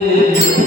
Thank you.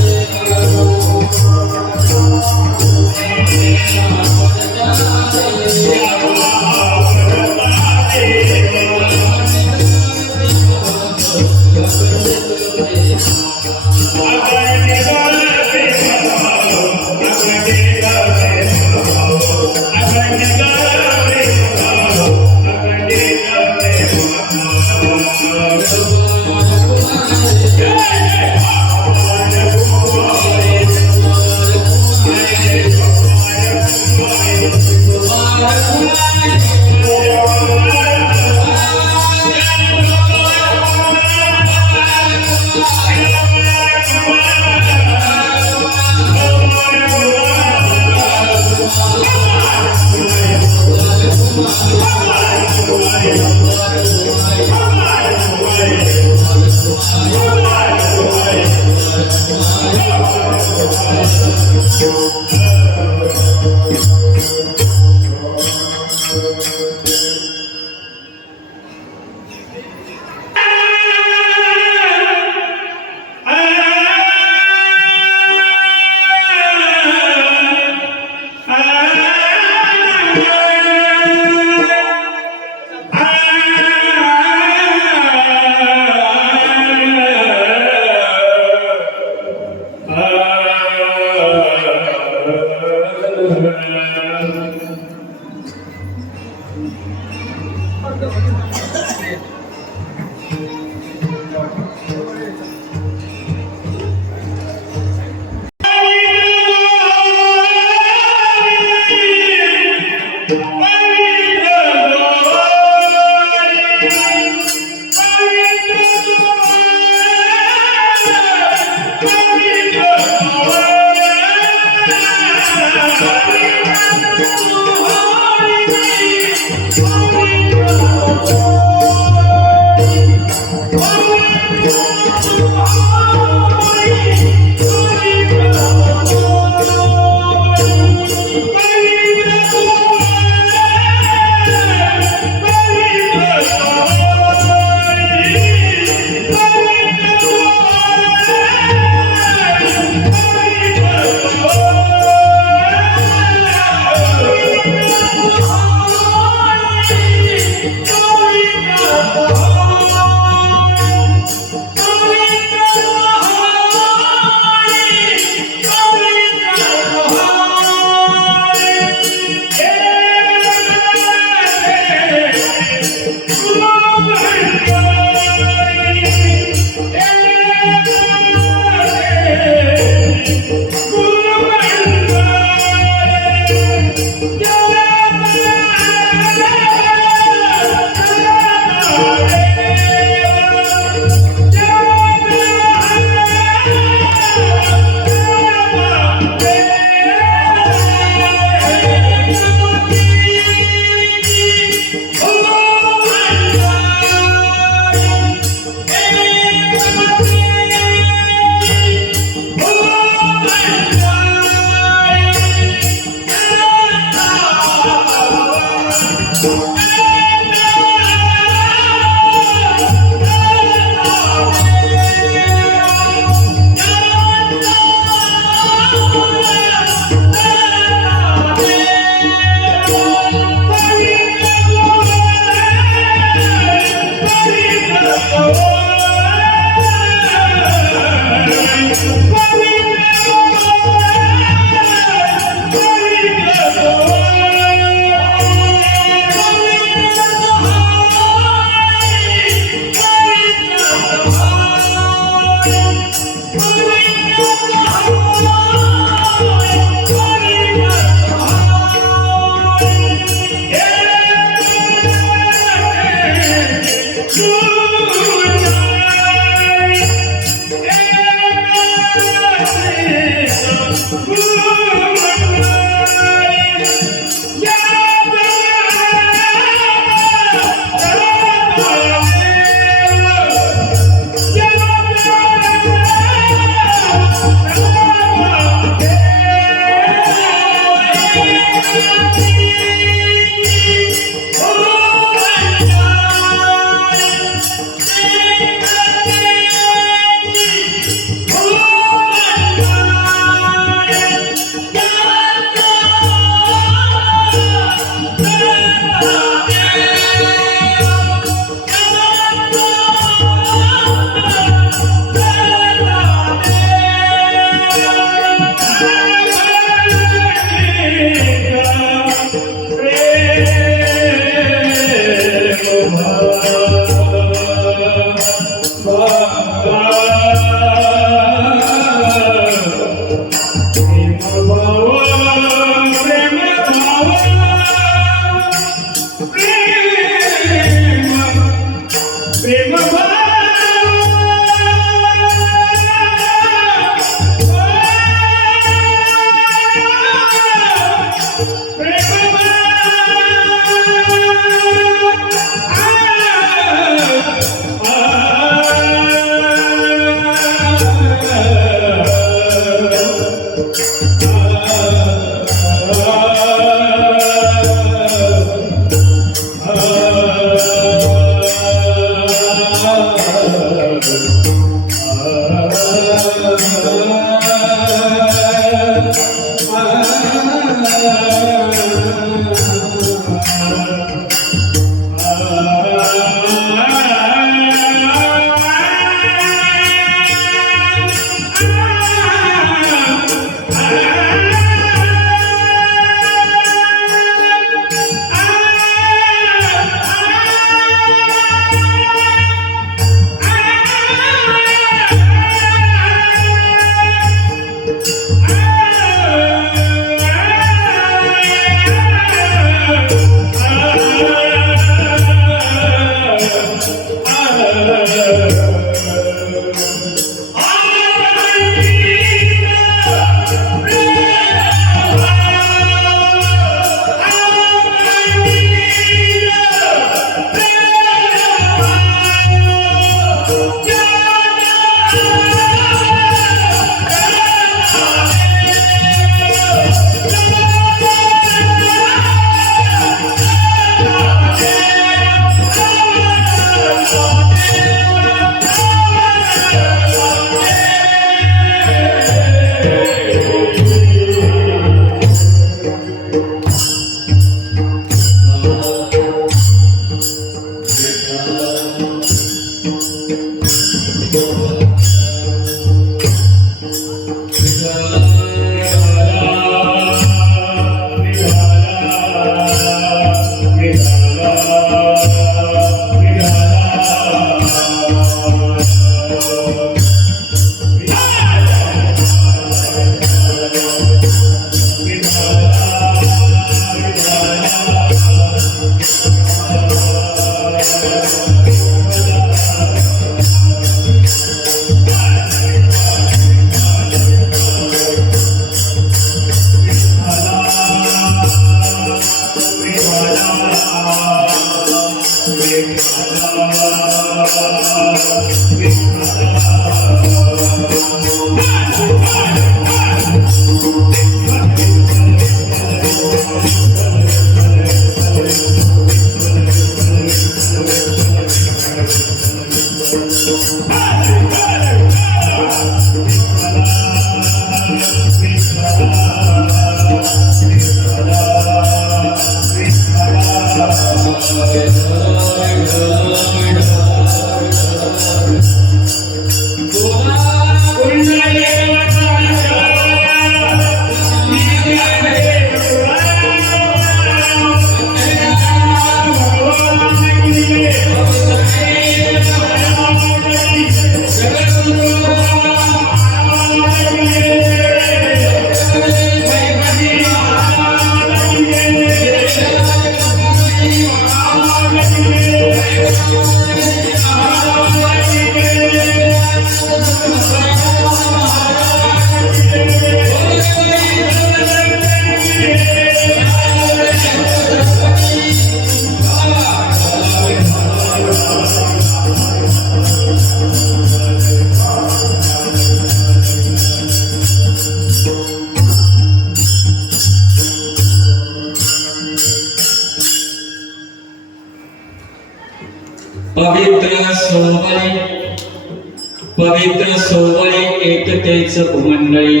पवित्र सोवळे एकतेच भूमंडळी,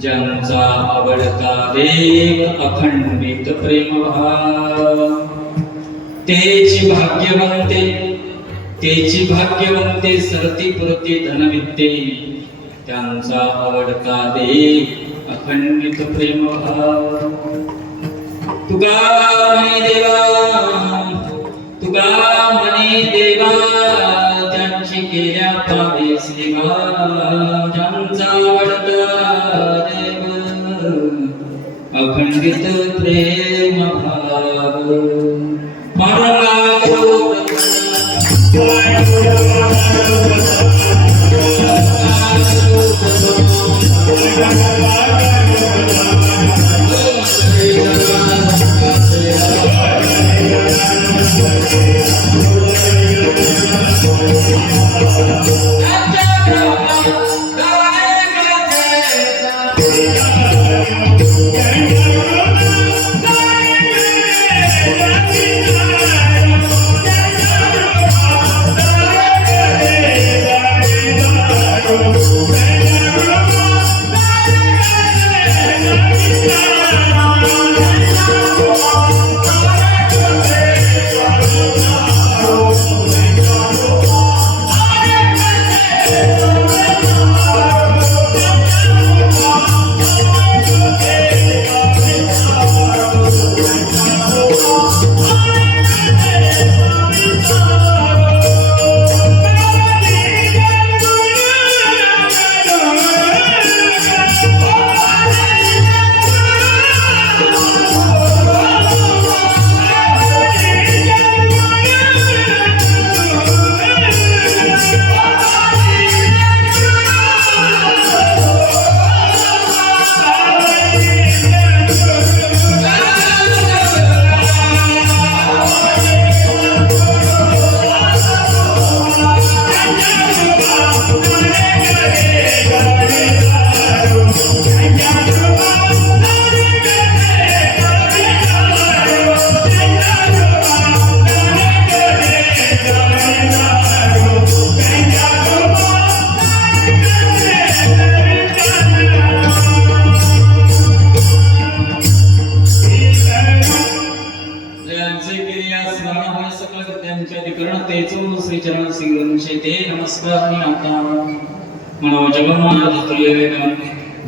ज्यांचा आवडता देव अखंडित प्रेमभाव, तेची भाग्यवंते सरती पुरती धनविद्ये, त्यांचा आवडता देव अखंडित प्रेमभाव. तुगा म्हणे देवा त्यांची केल्या पावे सेवा, ज्यांचा आवडता देव अखंडित प्रेम भाव. स्मरण्याता मनोजगमानतुल्यवेगं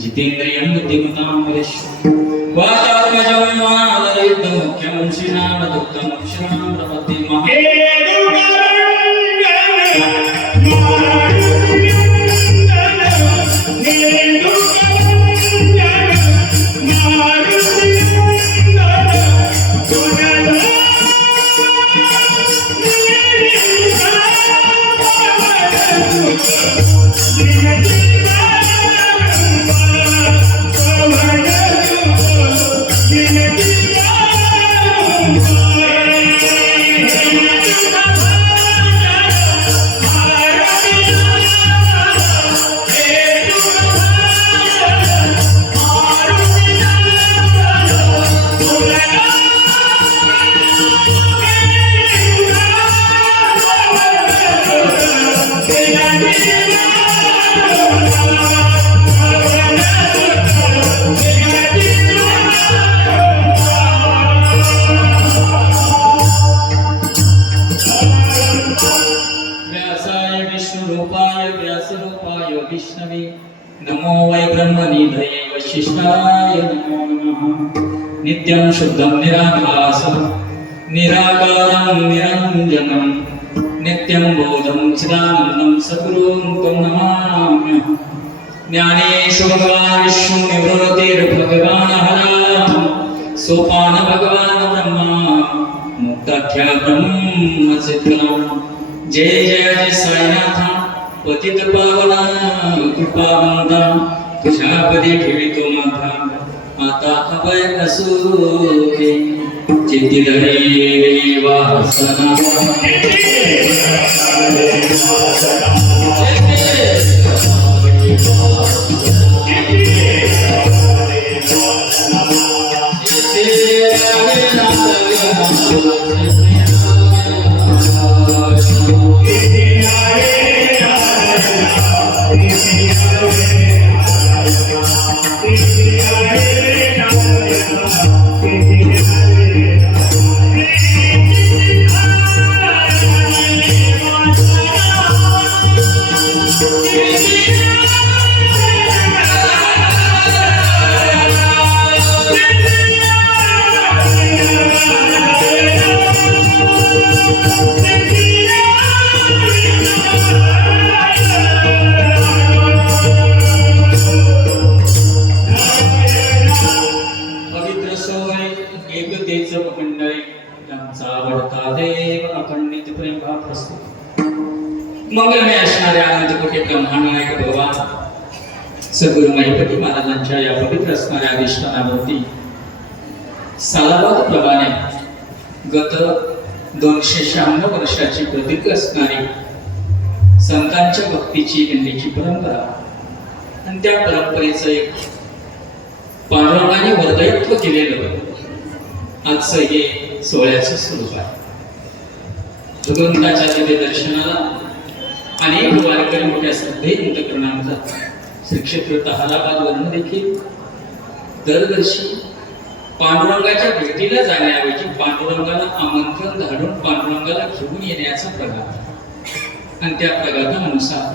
जितेन्द्रियं बुद्धिमतां वरिष्ठं वातात्मजं मानरयुद्धमुख्यं श्रीरामदत्तं शरणं प्रपद्ये महे विष्णवे नमो वै ब्रह्मनिधये वशिष्ठाय नमो नमः नित्यं शुद्धं निराभासं निराकारं निरञ्जनं नित्यं बोधं चिदानन्दं सद्गुरुं त्वं नमाम्यहं ज्ञानेषु भगवान् विष्णुनिवृत्तिर्भगवान् हरः सोपान भगवान् ब्रह्मा मुक्ताख्या ब्रह्म सिद्धं जय जय जय साईनाथ पतित पावना कृपावंता तुझ्या पदी ठेवितो माझा आता अभय असुरे चित्ती धरे वासना मंगलमय असणाऱ्या अनंतकोटी ब्रह्मांडनायक भगवान सद्गुरु महिपती महाराजांच्या या पवित्र असणाऱ्या अधिष्ठानावरती सालाबाद प्रमाणे गत 296 वर्षाची प्रतीक असणारी संतांच्या भक्तीची दिंडीची परंपरा आणि त्या परंपरेचं एक पांडुरंगाने वर्धयत्व केलेलं आजचं हे सोहळ्याचं स्वरूप आहे. भगवंताच्या दिव्य दर्शनाला अनेक वारकरी मोठ्या श्रद्धेने अंतःकरणाने जातात. श्री क्षेत्र ताहराबाद वरून देखील दरवर्षी पांडुरंगाच्या भेटीला जाण्याऐवजी पांडुरंगाला आमंत्रण धाडून पांडुरंगाला घेऊन येण्याचा प्रघात आणि त्या प्रघातानुसार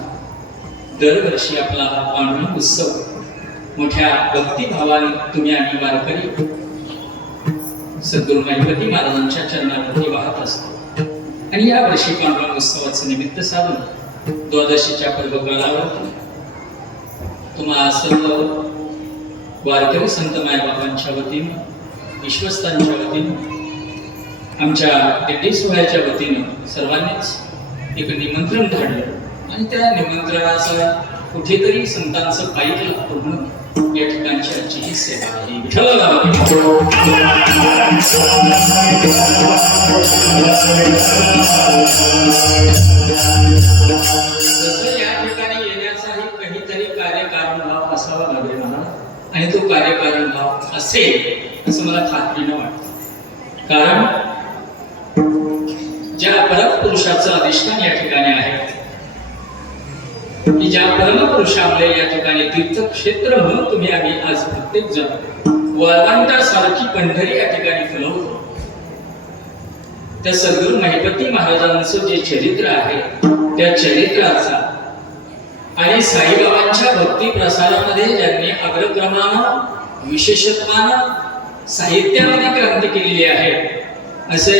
दरवर्षी आपला हा पांडुरंग उत्सव मोठ्या भक्तिभावाने तुम्ही आणि वारकरी सद्गुरु महिपती महाराजांच्या चरणावरती वाहत असतो. आणि या वर्षी पांडुरंग उत्सवाचं निमित्त साधून द्वादशीच्या पर्वकाळावर तुम्हा सर्व वारकरी संत मायबाबांच्या वतीनं विश्वस्तांच्या वतीनं आमच्या दिंडी सोहळ्याच्या वतीनं सर्वांनीच एक निमंत्रण धाडलं आणि त्या निमंत्रणाचं कुठेतरी संतांचं पायीला पूर्ण या ठिकाणची आजची ही सेवा आहे. विठ्ठलाला जसं या ठिकाणी येण्याचाही काहीतरी कार्यकारण भाव असावा लागेल मला आणि तो कार्यकारण भाव असेल असं मला खात्रीनं वाटतं. कारण ज्या परमपुरुषाचं अधिष्ठान या ठिकाणी आहे की ज्या परमपुरुषामुळे या ठिकाणी तीर्थक्षेत्र म्हणून तुम्ही आम्ही आज प्रत्येक जण वाळवंटासारखी पंढरी या ठिकाणी फुलवतो. त्या सद्गुरु महिपती महाराजांचं जे चरित्र आहे त्या चरित्राचा आणि साईबाबांच्या भक्ती प्रसारामध्ये ज्यांनी अग्रक्रमानं विशेषत्वानं साहित्यामध्ये क्रांती केलेली आहे असे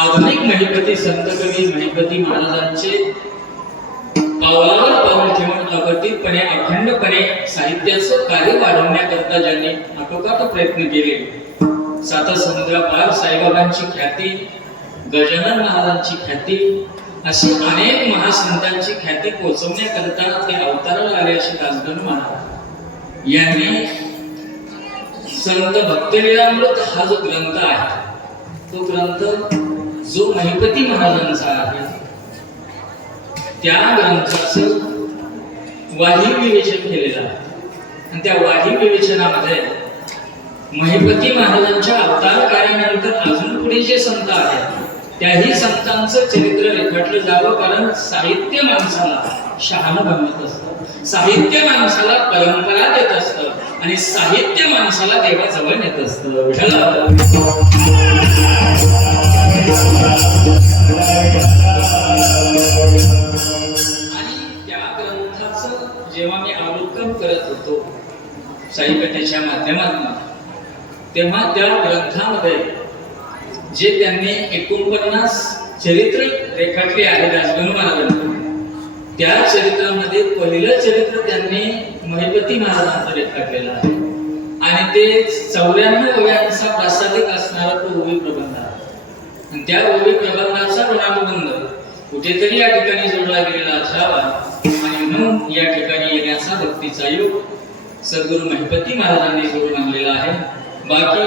आधुनिक महिपती संत कवी महिपती महाराजांचे पावलावर पाऊल ठेवून अघटितपणे अखंडपणे साहित्याचं कार्य वाढवण्याकरता ज्यांनी आटोकाट प्रयत्न केले, सात समुद्रापार साईबाबांची ख्याती, गजानन महाराजांची ख्याती, अशी अनेक महासंतांची ख्याती पोहोचवण्याकरता ते अवताराला आले असे दासगणू महाराज यांनी संत भक्तलीलामृत हा जो ग्रंथ आहे, तो ग्रंथ जो महिपती महाराजांचा आहे, त्या ग्रंथाचं वाही विवेचन केलेलं आहे. आणि त्या वाही विवेचनामध्ये महिपती महाराजांच्या अवतार कार्यानंतर अजून पुढे जे संत आहेत त्याही संतांचं चरित्र रेखाटलं जावं, कारण साहित्य माणसाला शहाणं बनवत असतं, साहित्य माणसाला परंपरा देत असतं आणि साहित्य माणसाला देवाजवळ नेत असतं. आणि त्या ग्रंथाचं जेव्हा मी अवलोकन करत होतो साईपेठेच्या माध्यमातून, तेव्हा त्या ग्रंथामध्ये जे त्यांनी 49 चरित्र रेखाटले आहे दासगणू महाराजांनी, त्या चरित्रामध्ये पहिलं चरित्र त्यांनी महिपती महाराजांचं रेखाटलेलं आहे आणि ते 94 ओव्यांचा प्रासादिक असणारा तो ओवी प्रबंध आहे. आणि त्या ओवी प्रबंधाचा ऋणानुबंध कुठेतरी या ठिकाणी जोडला गेलेला असावा आणि म्हणून या ठिकाणी येण्याचा भक्तीचा योग सद्गुरू महिपती महाराजांनी जोडून आणलेला आहे. बाकी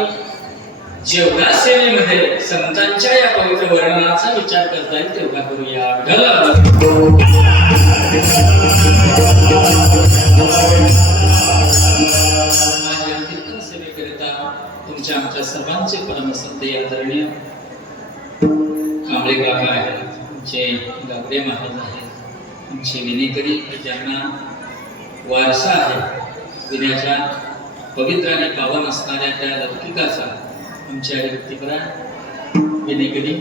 जेवढा सेवेमध्ये संतांच्या या पवित्र वर्णनाचा विचार करता येईल तेवढा करूया. माझ्या कीर्तन सेवेकरिता तुमच्या आमच्या सर्वांचे परमसंत आदरणीय कांबळे काका आहेत, आमचे गाबडे महाराज आहेत, आमचे विनेकरी ज्यांना वारसा आहे विण्याच्या पवित्र आणि पावन असणाऱ्या त्या लौकिकाचा आमच्या व्यक्तिपरा विनेकरी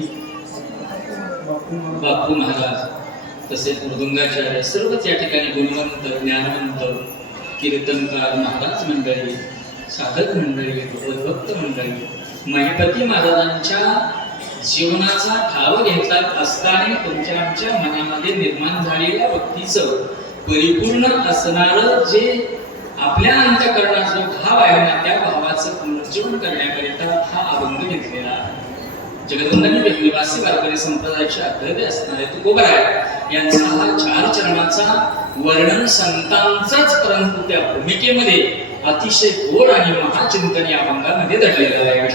बापू महाराज, तसेच मृदुंगाचार्य, सर्वच या ठिकाणी गुणवंत ज्ञानवंत कीर्तनकार महाराज मंडळी, साधक मंडळी, भक्त मंडळी, महिपती महाराजांच्या जीवनाचा ठाव घेतला असताना तुमच्या आमच्या मनामध्ये निर्माण झालेल्या भक्तीचं परिपूर्ण असणारं जे आपल्या अंतःकरणाचा जो भाव आहे ना, त्या भावाचं पुनर्जीवन करण्याकरिता हा अभंग घेतलेला आहे. जगदंबनी निवासी वारकरी संप्रदायाचे आध्यात्य असणारे तुकोबराय यांचा हा 4 चरणाचा वर्णन संतांचाच, परंतु त्या भूमिकेमध्ये अतिशय गोड आणि महाचिंतन या अभंगामध्ये दडलेलं आहे.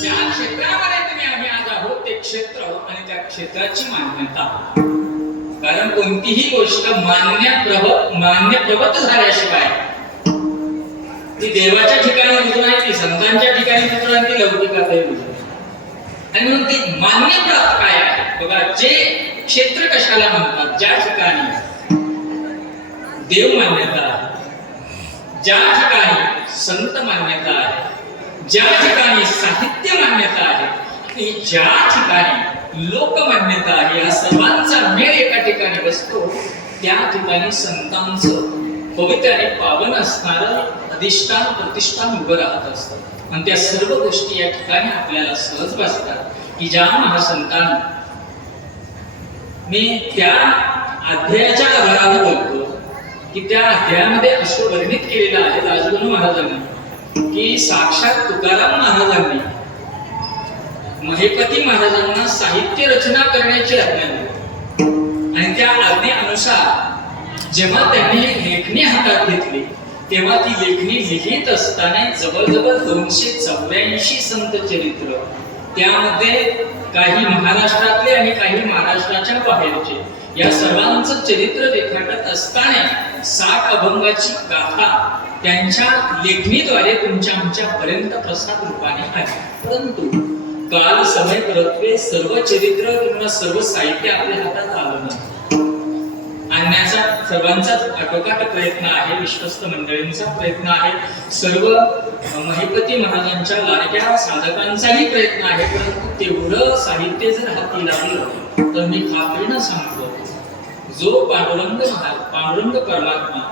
ज्या क्षेत्रामध्ये तुम्ही आम्ही आज आहोत ते क्षेत्र आणि त्या क्षेत्राची मान्यता, कारण कोणतीही गोष्ट मान्यप्रवत झाल्याशिवाय ती देवाच्या ठिकाणी रुजू नाही, ती संतांच्या ठिकाणी रुजू नाही, ती लौकिकातही रुजू नाही. आणि म्हणून ती मान्यप्राप्त काय आहे बघा, जे क्षेत्र कशाला म्हणतात, ज्या ठिकाणी देव मान्यता आहे, ज्या ठिकाणी संत मान्यता आहे, ज्या ठिकाणी साहित्य मान्यता आहे आणि ज्या ठिकाणी लोकमान्यता आहे, या सर्वांचा मेळ एका ठिकाणी बसतो, त्या ठिकाणी संतांचं पवित्र आणि पावन असणारं अधिष्ठान प्रतिष्ठान उभं राहत असतं. आणि त्या सर्व गोष्टी या ठिकाणी आपल्याला सहज बसतात की ज्या महासंतांनी, मी त्या अध्यायाच्या आधारावर बोलतो की त्या अध्यायामध्ये असं वर्णित केलेलं आहे दासगणू महाराजांनी की साक्षात तुकाराम महाराजांनी महिपती महाराजांना साहित्य रचना करण्याची आज्ञा दिली आणि त्या आज्ञेनुसार जेव्हा त्यांनी लेखणी हातात घेतली तेव्हा ती लेखणी लिहित असताना जवळजवळ 284 संत चरित्र, त्यामध्ये काही महाराष्ट्रातले आणि काही महाराष्ट्राच्या बाहेरचे, या सर्वांचं चरित्र रेखाटत असताना 60 अभंगाची गाथा त्यांच्या लेखणीद्वारे तुमच्या आमच्या पर्यंत प्रसाद रूपाने आली. परंतु काल समय परत्वे सर्व चरित्र किंवा सर्व साहित्य आपल्या हातात आलं नाही आणण्याचा सर्वांचाच आटोकाट प्रयत्न आहे, विश्वस्त मंडळींचा प्रयत्न आहे, सर्व महिपती महाराजांच्या लाडक्या साधकांचाही प्रयत्न आहे. परंतु तेवढं साहित्य जर हाती लागलं तर मी खात्रीनं सांगतो, जो पांडुरंग परमात्मा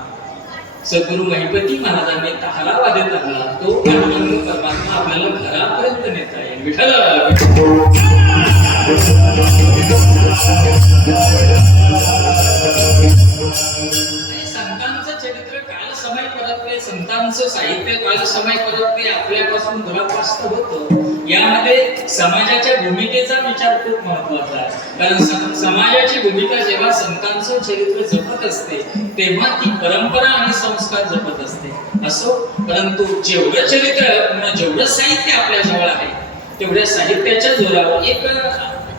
सद्गुरु महिपती महाराजांनी तहारा वाजत आणला, तो पांडुरंग परमात्मा आपल्याला घरापर्यंत नेता येईल. विठ्ठल संतांचं चरित्र काल समय परतले, संतांचं साहित्य काल समय परतले आपल्यापासून दुरापास्त होतं. यामध्ये समाजाच्या भूमिकेचा विचार खूप महत्वाचा आहे. कारण समाजाची भूमिका जेव्हा संतांचं चरित्र जपत असते तेव्हा ती परंपरा आणि संस्कार जपत असते. असो, परंतु जेवढं चरित्र जेवढं साहित्य आपल्या जवळ आहे तेवढ्या साहित्याच्या जोरावर एक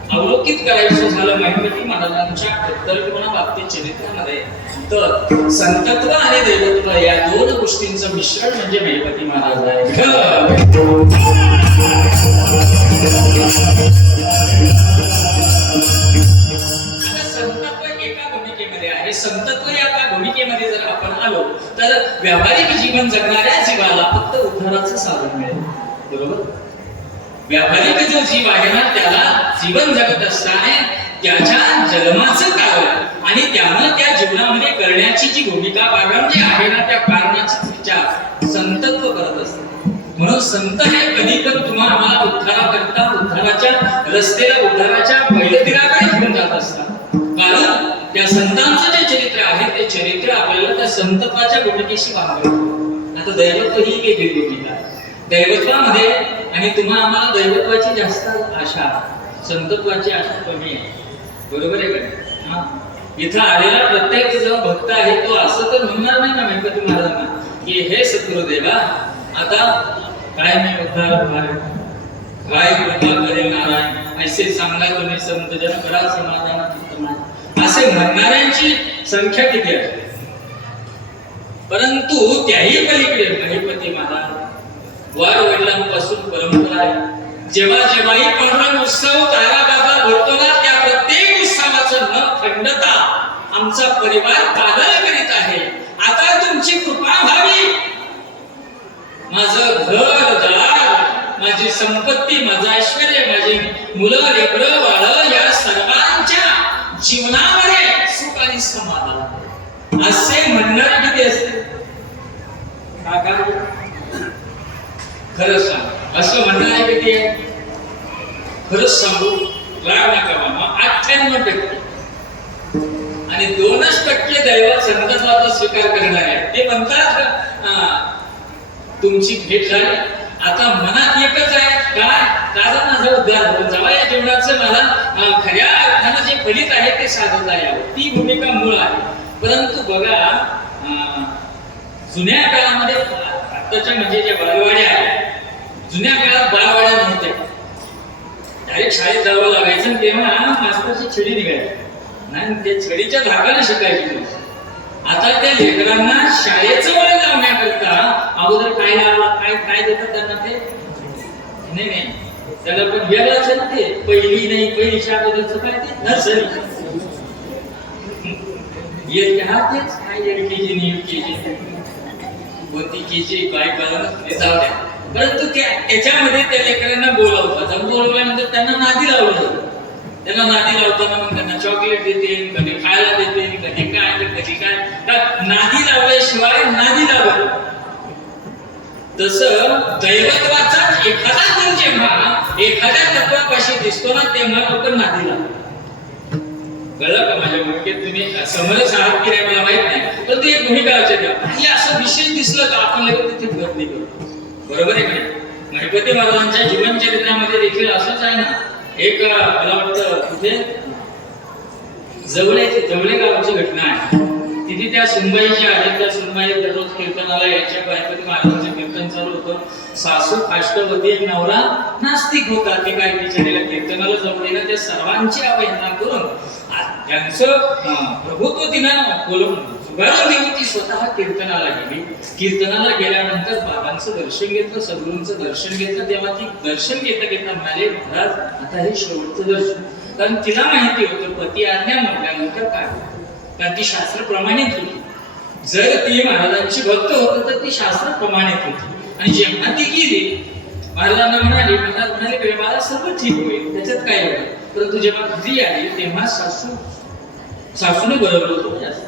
अवलोकित करायचं झालं महिपती महाराजांच्या कर्तव्यपणा बाबतीत चरित्रामध्ये, तर संतत्व आणि दैवत्व या दोन गोष्टींचं मिश्रण म्हणजे महिपती महाराज आहे. संतत्व एका भूमिकेमध्ये आहे. संतत्व या भूमिकेमध्ये जर आपण आलो तर व्यावहारिक जीवन जगणाऱ्या जीवाला फक्त उद्धाराचं साधन मिळेल. बरोबर? व्यावहारिक जो जीव आहे ना त्याला जीवन जगत असताना त्याच्या जन्माचं कारण आणि त्यानं त्या जीवनामध्ये करण्याची जी भूमिका कारण जी आहे ना त्या कारणाचा विचार संतत्व करत असते. म्हणून संत हे कधी तर तुम्हाला आम्हाला उद्धाराकरता उद्धाराच्या रस्त्याला उद्धाराच्या पैलतीराकडे घेऊन जात असतात. कारण त्या संतांचं जे चरित्र आहे ते चरित्र आपल्याला त्या संतत्वाच्या भूमिकेशी बांधतं. आता दैवत्व ही वेगळी भूमिका आहे. दैवत्वामध्ये आणि तुम्हा आम्हाला दैवत्वाची जास्त आशा, संतत्वाची आशा कमी आहे. बरोबर आहे का? इथं आलेला प्रत्येक जो भक्त आहे तो असं तर म्हणणार नाही ना महिपती महाराजांना की हे सद्गुरुदेवा आता काय मी उद्धार होणार, काय कृपा करेल नारायण, असे चांगला तुम्ही संत जन करा समाधान, असे म्हणणाऱ्यांची संख्या किती आहे. परंतु त्याही पलीकडे महिपती महाराज वार वडिलांपासून परंपरा आहे. जेव्हा जेव्हाही पांडुरंग उत्सव ताराबाबा भरतो ना त्या प्रत्येक उत्सवाचं न खंडता आमचा परिवार पालन करीत आहे. आता तुमची कृपा व्हावी, माझं घर-दार, माझी संपत्ती, माझं ऐश्वर्य, माझी मुलं लेकरं बाळ या सर्वांच्या जीवनामध्ये सुख आणि समाधान असे म्हणणारे किती असते. खरंच सांग, असं म्हणणार किती आहे? खरंच सांगू, राग नका मामा, 98% आणि 2% दैव संतत्वाचा स्वीकार करणार आहे. ते म्हणतात तुमची भेट झाली, आता मनात एकच आहे काय, कारण माझा उद्धार होऊन जावा, या जीवनाचं मला खऱ्या अर्थानं जे फलित आहे ते साधता यावं, ती भूमिका मूळ आहे. परंतु बघा, जुन्या काळामध्ये आताच्या म्हणजे ज्या बालवाड्या आहेत, जुन्या काळात बालवाड्या नव्हत्या, डायरेक्ट शाळेत जावं लागायचं. तेव्हा मास्तरची छडी निघायची नाही, त्या छडीच्या धागाने शिकायची. आता त्या लेकरांना शाळेचं वळण लावण्याकरता अगोदर काय लावला, काय देतात त्यांना ते नाही, त्याला पण वेगळंच आहे ते. पहिली नाही, पहिलीच्या अगोदरचं काय ते नर्सरी, तेच काय एलकेजी आणि युकेजी कोणती केजी काय कळलं. परंतु त्याच्यामध्ये त्या लेकरांना बोलावतात आणि बोलवल्यानंतर त्यांना नादी लावलं जातं. त्यांना नादी लावताना मग त्यांना चॉकलेट देते, कधी खायला देते, कधी काय तर कधी काय. नादी लावल्याशिवाय नादी लावलं. तसं दैवत्वाचा एखादा गुण जेव्हा एखाद्या तत्वापाशी दिसतो ना तेव्हा लोक नादी लावतात. कळलं का माझ्या भूमिकेत? तुम्ही समोरच आहात की नाही मला माहित नाही, पण ती एक भूमिका आणि असं विशेष दिसलं तर आपण लगेच तिथे बदली करू. बरोबर आहे का? महिपती महाराजांच्या जीवन चरित्रामध्ये देखील असंच आहे ना. एक मला वाटतं तिथे जवळे गावची घटना आहे. तिथे त्या सुनबाईच्या आहेत, त्या सुनबाई दररोज कीर्तनाला यायच्या. महिपती महाराजांचं कीर्तन चालू होतं. सासू काष्टवती, नवरा नास्तिक होता. ते काय बिचारीला कीर्तनाला जवळीला त्या सर्वांची अवहेलना करून त्यांचं प्रभुत्व तिनं बोलवून जुगारून देऊन ती स्वतः कीर्तनाला गेली. कीर्तनाला गेल्यानंतर बाबांचं दर्शन घेतलं, सद्गुरूंचं दर्शन घेतलं. तेव्हा ती दर्शन घेता म्हणाले, महाराज आता हे शेवटचं दर्शन. कारण तिला माहिती होतं पती आज्ञा म्हटल्यानंतर काय कारण ती शास्त्र प्रमाणित होती. जर ती महाराजांची भक्त होत तर ती शास्त्र प्रमाणित होती. आणि जेव्हा ती गेली, महाराजांना महाराज म्हणाले मला सर्व ठीक होईल, त्याच्यात काय होईल. परंतु जेव्हा घरी आली तेव्हा सासूने बरोबर होतो जास्त.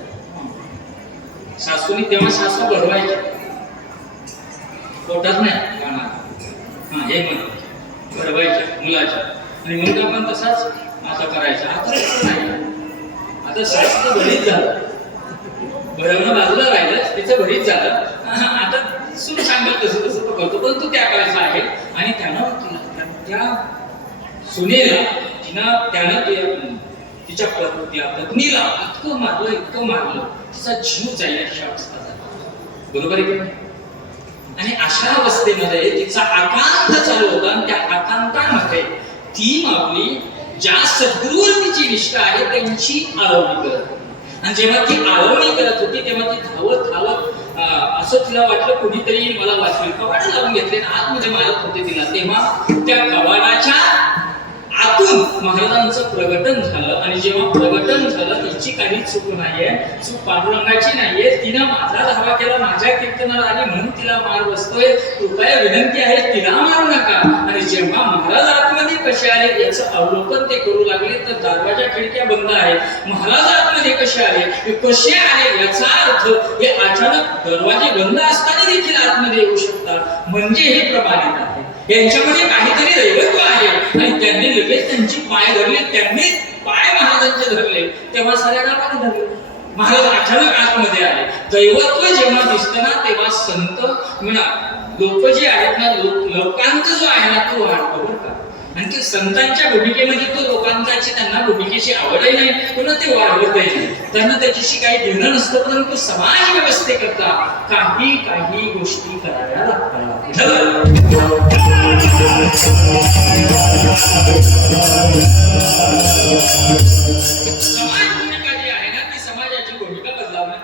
सासूने तेव्हा सासू बरवायच्या, पोटात नाही हे म्हणत बरवायच्या मुलाच्या. आणि मुलगा पण तसाच आता करायचा. आता तसं नाही. आता सासूचं बरीच झालं, बरवणं बाजूला राहिलं, तिचं बरीच झालं. आता सून सांगत तसं तसं तो करतो. परंतु त्या काळाचा आहे. आणि त्या सुनेला त्यानं तिच्या पत्नीला इतकं मारलं तिचा जीव जायला अवस्था झाली. बरोबर आहे की. आणि अशा अवस्थेमध्ये तिचा आकांत चालू होता. आणि त्या आकांतामध्ये ती आपली ज्या सद्गुरूवर तिची निष्ठा आहे त्यांची आळवणी करत होती. आणि जेव्हा ती आळवणी करत होती तेव्हा ती धावत असं तिला वाटलं कोणीतरी मला वाचवेल. कवाड लावून घेतले, आतमध्ये मारत होते तिला. तेव्हा त्या कवाडाच्या आतून महाराजांचं प्रगटन झालं. आणि जेव्हा प्रगटन झालं तिची काही चूक नाहीये, चूक पांडुरंगाची नाहीये. तिनं माझा धावा केला, माझ्या कीर्तनाला आली म्हणून तिला मार बसतोय. कृपया विनंती आहे तिला मारू नका. आणि जेव्हा महाराज आतमध्ये कसे आले याचं अवलोकन ते करू लागले तर दरवाजा खिडक्या बंद आहेत. महाराज आतमध्ये कसे आले याचा अर्थ हे अचानक दरवाजे बंद असताना देखील आतमध्ये येऊ शकतात. म्हणजे हे प्रमाणित आहे. यांच्यामध्ये काहीतरी दैवत्व आहे. आणि त्यांनी लगेच त्यांची पाय धरले. त्यांनी पाय महाराजांचे धरले. तेव्हा साऱ्या गावाने धरले. महाराज अचानक आतमध्ये आले. दैवत्व जेव्हा दिसतं ना तेव्हा संत म्हणा लोक जे आहेत ना, लोकांचा जो आहे ना तो वाढतो बरं का. आणि ते संतांच्या भूमिकेमध्ये तो लोकांची त्यांना भूमिकेची आवडही नाही, पुन्हा ते वाढवतही नाही. त्यांना त्याच्याशी काही घेणं नसतं. परंतु समाज व्यवस्थेकरता काही गोष्टी कराव्या लागतात. समाज भूमिका जी आहे ना ती समाजाची भूमिका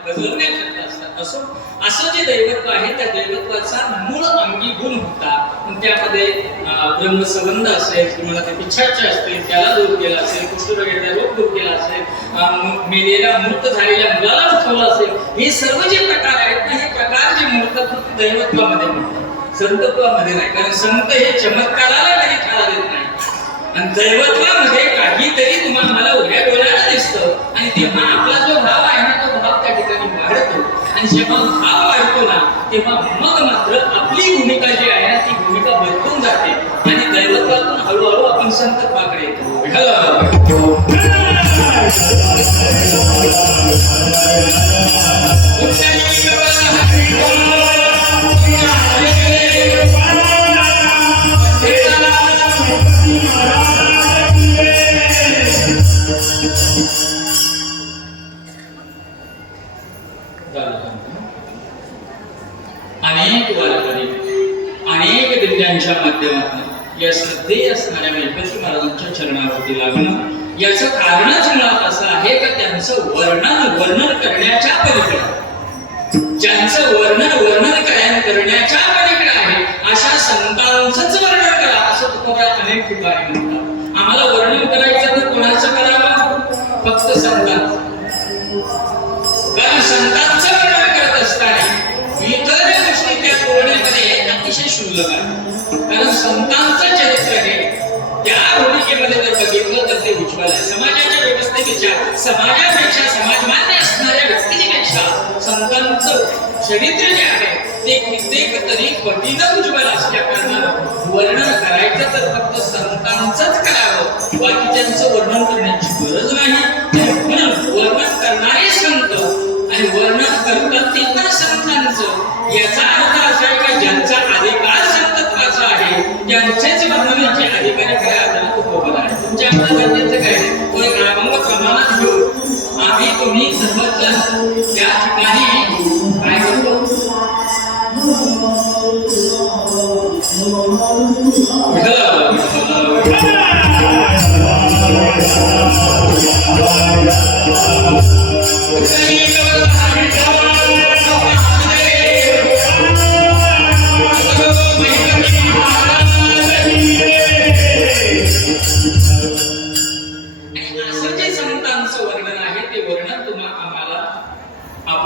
बदलण्याकरता असतात. असं जे दैवत्व आहे त्या दैवत्वाचा मूळ अंगी गुण होता. त्यामध्ये ब्रह्मसंबंध असेल, तुम्हाला ते पिछाच्या असतील त्याला दूर केला असेल, कुष्ठरोग्याचा रोग दूर केला असेल, मेलेल्या मृत झालेल्या मुलाला उठवलं असेल, हे सर्व जे प्रकार आहेत ना हे प्रकार जे मूर्तत्व दैवत्वामध्ये म्हणतात, संतत्वामध्ये नाही. कारण संत हे चमत्काराला कधी थारा देत नाही. आणि दैवत्वामध्ये काहीतरी तुम्हाला मला उभ्या डोळ्याला दिसतं. आणि तेव्हा आपला जो भाव आहे ना तो भाव त्या ठिकाणी वाढतो. आणि जेव्हा भाव वाढतो ना तेव्हा मग मात्र आपली भूमिका जी आहे ना ती भूमिका बदलून जाते. आणि दैवत्वातून हळूहळू आपण संतत्वाकडे येतो. अनेक दिव्यांच्या माध्यमातून या श्रद्धेय असणाऱ्या गणपती महाराजांच्या चरणावरती लागणं याचं कारणच मुळात असं आहे की त्यांचं वर्णन करण्याच्या पलीकडे, ज्यांचं वर्णन करण्याच्या पलीकडे आहे अशा संतांचंच वर्णन करा असं तुकोबराय अनेक ठिकाणी म्हणतात. आम्हाला वर्णन करायचं तर कोणाचं करावं? फक्त संतांचं. कारण संतांचं वर्णन करत असताना इतर गोष्टी त्या वर्णनामध्ये अतिशय क्षुल्लक आहे. कारण संतांचं चरित्र हे त्या भूमिकेमध्ये जर बघितलं तर ते उज्ज्वल आहे. समाजाच्या व्यवस्थेपेक्षा, समाजापेक्षा, समाजमान्य असणाऱ्या व्यक्तीपेक्षा संतांचं चरित्र जे आहे ते कित्येक तरी पटीनं उज्ज्वल असल्या कारणानं वर्णन करायचं तर फक्त संतांचंच करावं, बाकीच्यांचं वर्णन करण्याची गरज नाही. म्हणून वर्णन करणारे संत आणि वर्णन करतात ते पण संतांचं. याचा अर्थ असा आहे की ज्यांचा अधिकार संतत्वाचा आहे त्यांचेच वर्णनाचे अधिकारी खऱ्या अर्थाने तुकोबा आहे. तुमच्या गरजेचं काय नाही. तो एक अभंग प्रमाणात घेऊन आम्ही तुम्ही सर्वजण त्या ठिकाणी काय करतो? असं जे संतांचं वर्णन आहे ते वर्णन तुम्हाला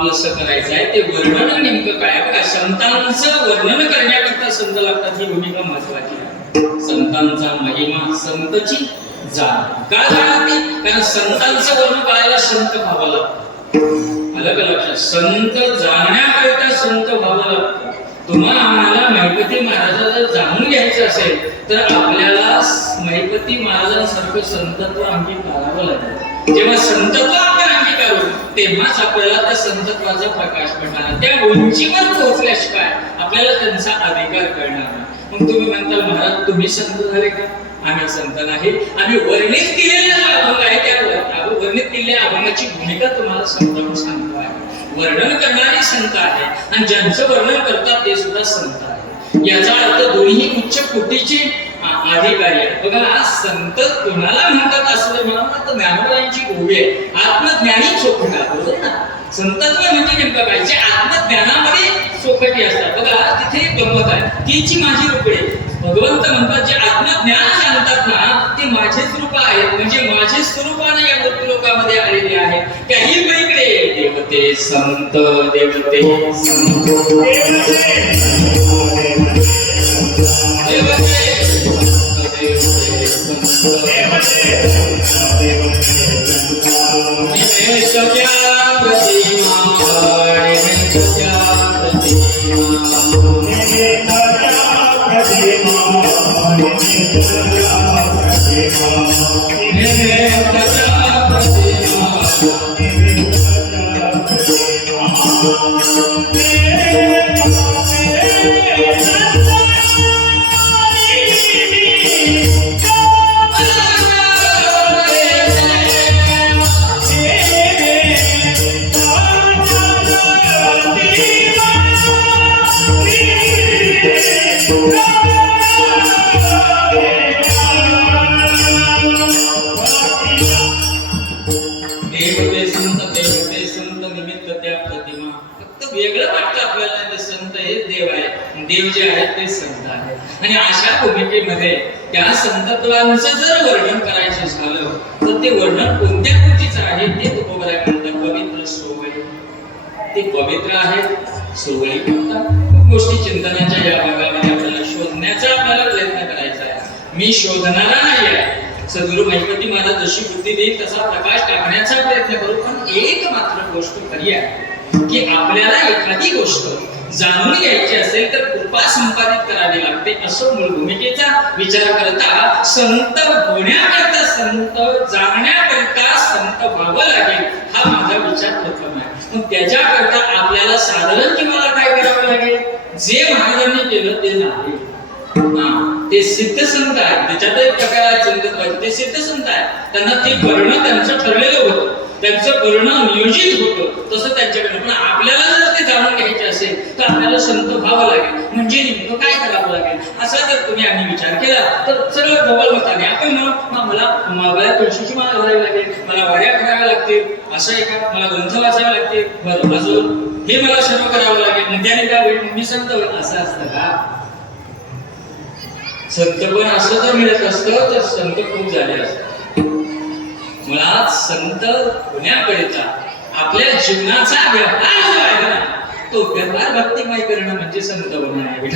आपलंसं करायचं आहे ते वर्णन नेमकं काय बघा. संतांचं वर्णन करण्याकरता संत लागतात, ही भूमिका महत्वाची आहे. संतांचा महिमा, संतची जाण का जाणते? कारण संतांचं वर्णन करायला संत व्हावं लागतं. अलग लक्षात, संत जाणण्याकरिता संत व्हावं लागतं. तुम्हाला आम्हाला महिपती महाराजांना जर जाणून घ्यायचं असेल तर आपल्याला महिपती महाराजांसारखं संतत्व अंगीकारावं लागेल. जेव्हा संतत्व आपण अंगीकारू तेव्हाच आपल्याला त्या संतत्वाचा प्रकाश पडणार. त्या उंचीवर पोहोचल्याशिवाय आपल्याला त्यांचा अधिकार कळणार नाही. मग तुम्ही म्हणताल महाराज तुम्ही संत झाले का? आम्ही संत नाही. आम्ही वर्णित केलेला अभंग आहे त्या वर्णित केलेल्या अभंगाची भूमिका तुम्हाला समजावून सांगतो आहे. वर्णन करणारे संत आहे आणि ज्यांचं वर्णन करतात ते सुद्धा संत आहे. याचा अर्थ दोन्ही उच्च कोटीचे अधिकारी आहेत. बघा आज संत कोणाला म्हणतात असं जर मला तर ज्ञानोबांची ओवी आहे, आत्मज्ञानी चोखटा. बरोबर ना? संतत्व म्हणजे नेमकं काय? जे आत्मज्ञानामध्ये चोखटी असतात. बघा तिथे एक गंमत आहे, तीची माझी रूपे. भगवंत म्हणतात जे आत्मज्ञान जाणतात ना ते माझेच रूप आहेत, म्हणजे माझे स्वरूपाने या मृत्यू लोकामध्ये आलेले आहेत. काही वेगळे देवते संत, देवते संत, देव जे आहेत ते संत आहेत. आणि अशा भूमिकेमध्ये त्या संतत्वांचं जर वर्णन करायचं झालं तर ते वर्णन कोणत्या गोष्टीचं आहे ते तुकोबराय म्हणतात पवित्र सोवळी. ते पवित्र आहेत, सोवळी म्हणतात. खूप गोष्टी चिंतनाच्या या भागामध्ये आपल्याला शोधण्याचा आपल्याला प्रयत्न करायचा आहे. मी शोधणारा नाही आहे. सद्गुरु महिपती महाराज जशी बुद्धी देईल तसा प्रकाश टाकण्याचा प्रयत्न करू. पण एक मात्र गोष्ट खरी आहे की आपल्याला एखादी गोष्ट जाणून घ्यायची असेल तर कृपा संपादित करावी लागते. असं मूळ भूमिकेचा विचार करता संत होण्याकरता, संत जाणण्याकरता संत व्हावं लागेल हा माझा विचार प्रथम आहे. मग त्याच्याकरता आपल्याला साधारण तुम्हाला काय करावं लागेल? जे महाराजांनी केलं ते नाही. ते सिद्ध संत आहेत, त्याच्यात एक प्रकार आहे संतत्वाचे. ते सिद्ध संत आहेत, त्यांना ते करणं त्यांचं ठरलेलं होतं, त्यांचं करणं नियोजित होतं, तसं त्यांच्याकडे. पण आपल्याला जर ते जाणून घ्यायचे असेल तर आपल्याला संत व्हावं लागेल. म्हणजे नेमकं काय करावं लागेल असा जर तुम्ही आम्ही विचार केला तर सगळं डबल होताने आपण मला तुळशीची माळ घालावी लागेल, मला वाड्या कराव्या लागतील, असं आहे का? मला ग्रंथ वाचावे लागतील, बरं अजून हे मला सर्व करावं लागेल, मग त्याने काय होईल? मी संत होईल. असं असतं का? संत पण असं जर मिळत असतं तर संत खूप झाले असतात. मुळात संत होण्याकरिता आपल्या जीवनाचा व्यवहार जो आहे ना तो व्यवहार भक्तिमय करणं म्हणजे संत होणं आहे.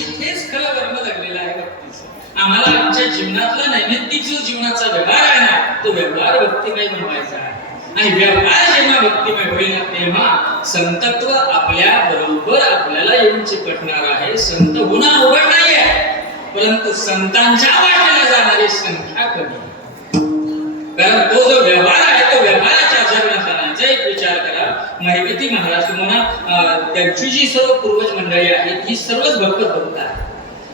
इथेच खरं कर्म लागलेलं आहे भक्तीचं. आम्हाला आमच्या जीवनातला नैमित्तिक जो जीवनाचा व्यवहार आहे ना तो व्यवहार भक्तिमय बनवायचा आहे. आणि व्यवहार जेव्हा भक्तिमय होईल तेव्हा संतत्व आपल्या बरोबर आपल्याला येऊन चिकटणार आहे. संत होणं अवघड नाही आहे, परंतु संतांच्या वाटेला जाणारी संख्या कमी. कारण तो जो व्यवहार आहे तो व्यवहाराच्या आचरणात आणायचा एक विचार करा. महिपती महाराज म्हणा त्यांची जी सर्व पूर्वज मंडळी आहेत ही सर्वच भक्त आहेत.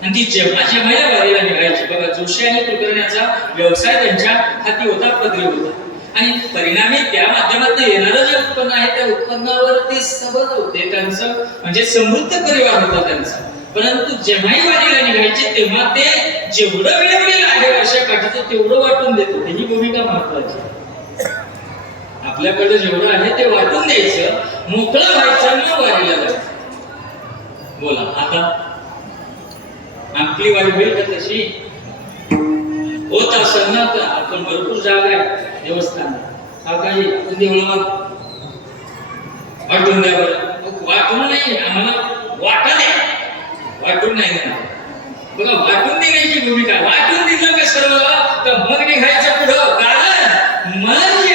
आणि ती जेव्हा जेव्हा या वारीला निघायची, बघा जोशी आणि कुलकर्ण्याचा व्यवसाय त्यांच्या हाती होता, पदरी होता. आणि परिणामी त्या माध्यमातून येणारं जे उत्पन्न आहे त्या उत्पन्नावर ते सबज होते, त्यांचं म्हणजे समृद्ध परिवार होता त्यांचा. परंतु जेव्हाही वारीला निघायचे तेव्हा ते जेवढं मिळवलेलं आहे वर्षाकाठीचं तेवढं वाटून देत होते. ही भूमिका महत्वाची आहे. आपल्याकडे जेवढं आहे ते वाटून द्यायचं, मोकळं व्हायचं, मग वारीला जायचं. बोला आता आपली वारी होईल का तशी? होत असेल ना तर आपण भरपूर जागा आहे देवस्थान हा काही देवळात वाटून द्या बरं. वाटून नाही आम्हाला वाटा द्या, वाटून नाही देणार. बघा वाटून देण्याची भूमिका, वाटून दिलं का सर्व तर मग निघायचं पुढं कारण मन